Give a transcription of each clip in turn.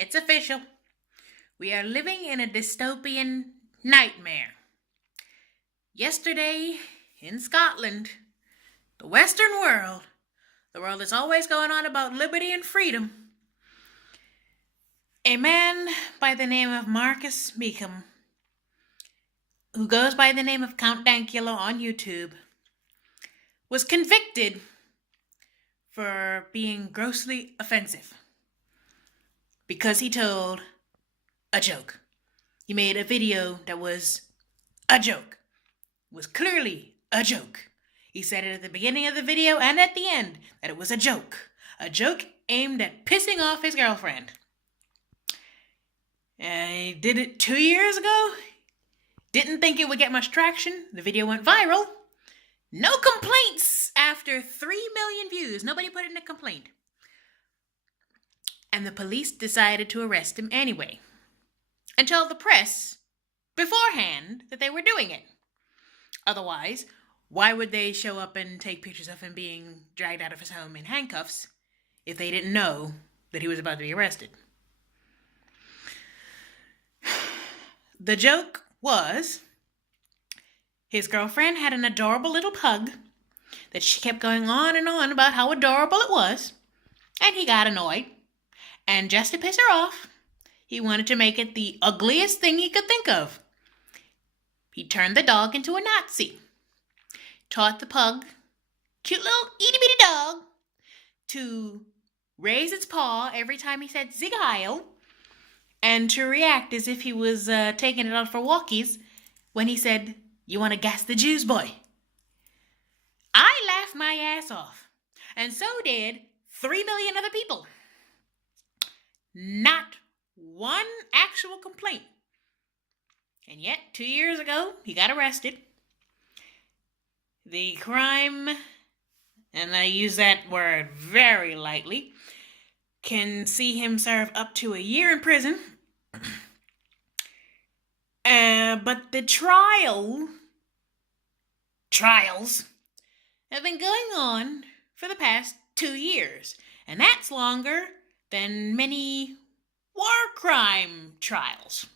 It's official. We are living in a dystopian nightmare. Yesterday, in Scotland, the Western world, the world is always going on about liberty and freedom, a man by the name of Marcus Meekham, who goes by the name of Count Dankula on YouTube, was convicted for being grossly offensive because he told a joke. He made a video that was a joke. It was clearly a joke. He said it at the beginning of the video and at the end that it was a joke. A joke aimed at pissing off his girlfriend. He did it 2 years ago. Didn't think it would get much traction. The video went viral. No complaints after 3 million views. Nobody put in a complaint. And the police decided to arrest him anyway. And tell the press beforehand that they were doing it. Otherwise, why would they show up and take pictures of him being dragged out of his home in handcuffs if they didn't know that he was about to be arrested? The joke was his girlfriend had an adorable little pug that she kept going on and on about how adorable it was, and he got annoyed. And just to piss her off, he wanted to make it the ugliest thing he could think of. He turned the dog into a Nazi, taught the pug, cute little itty-bitty dog, to raise its paw every time he said Sieg Heil, and to react as if he was taking it out for walkies when he said, "You want to gas the Jews, boy?" I laughed my ass off, and so did 3 million other people. Not one actual complaint. And yet, 2 years ago, he got arrested. The crime, and I use that word very lightly, can see him serve up to a year in prison. But the trials have been going on for the past 2 years. And that's longer than many war crime trials.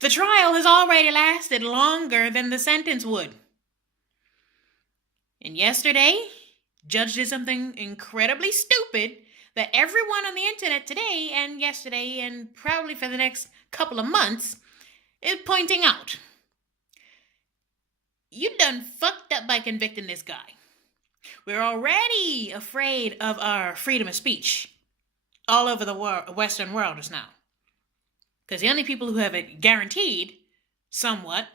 The trial has already lasted longer than the sentence would. And yesterday, judge did something incredibly stupid that everyone on the internet today and yesterday and probably for the next couple of months is pointing out. You done fucked up by convicting this guy. We're already afraid of our freedom of speech all over the Western world just now. Because the only people who have it guaranteed somewhat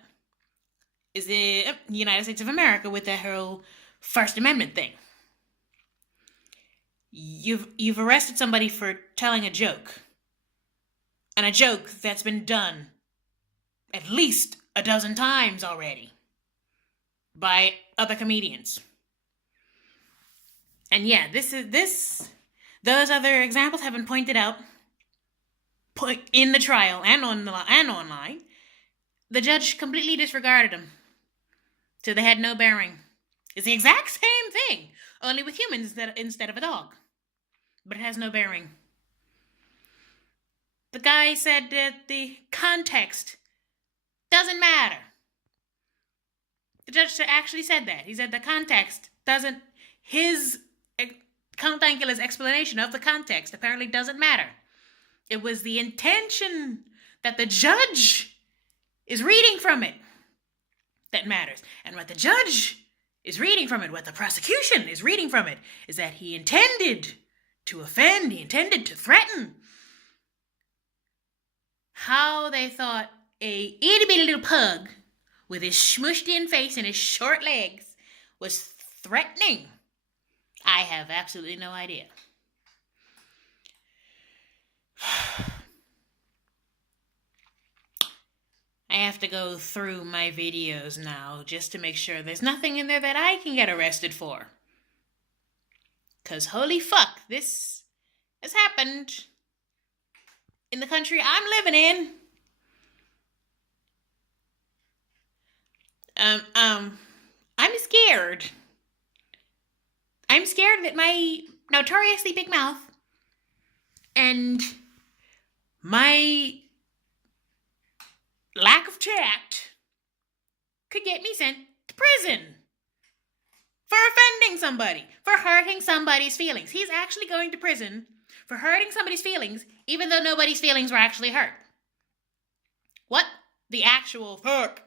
is the United States of America with that whole First Amendment thing. You've arrested somebody for telling a joke. And a joke that's been done at least a dozen times already by other comedians. And yeah, those other examples have been pointed out in the trial and online. The judge completely disregarded them. So they had no bearing. It's the exact same thing, only with humans instead of a dog. But it has no bearing. The guy said that the context doesn't matter. The judge actually said that. He said the context doesn't... Count Dankula's explanation of the context apparently doesn't matter. It was the intention that the judge is reading from it that matters. And what the judge is reading from it, what the prosecution is reading from it, is that he intended to offend, he intended to threaten. How they thought a itty-bitty little pug with his smushed-in face and his short legs was threatening, I have absolutely no idea. I have to go through my videos now just to make sure there's nothing in there that I can get arrested for. 'Cause holy fuck, this has happened in the country I'm living in. I'm scared. I'm scared that my notoriously big mouth And my lack of tact could get me sent to prison for offending somebody, for hurting somebody's feelings. He's actually going to prison for hurting somebody's feelings, even though nobody's feelings were actually hurt. What the actual fuck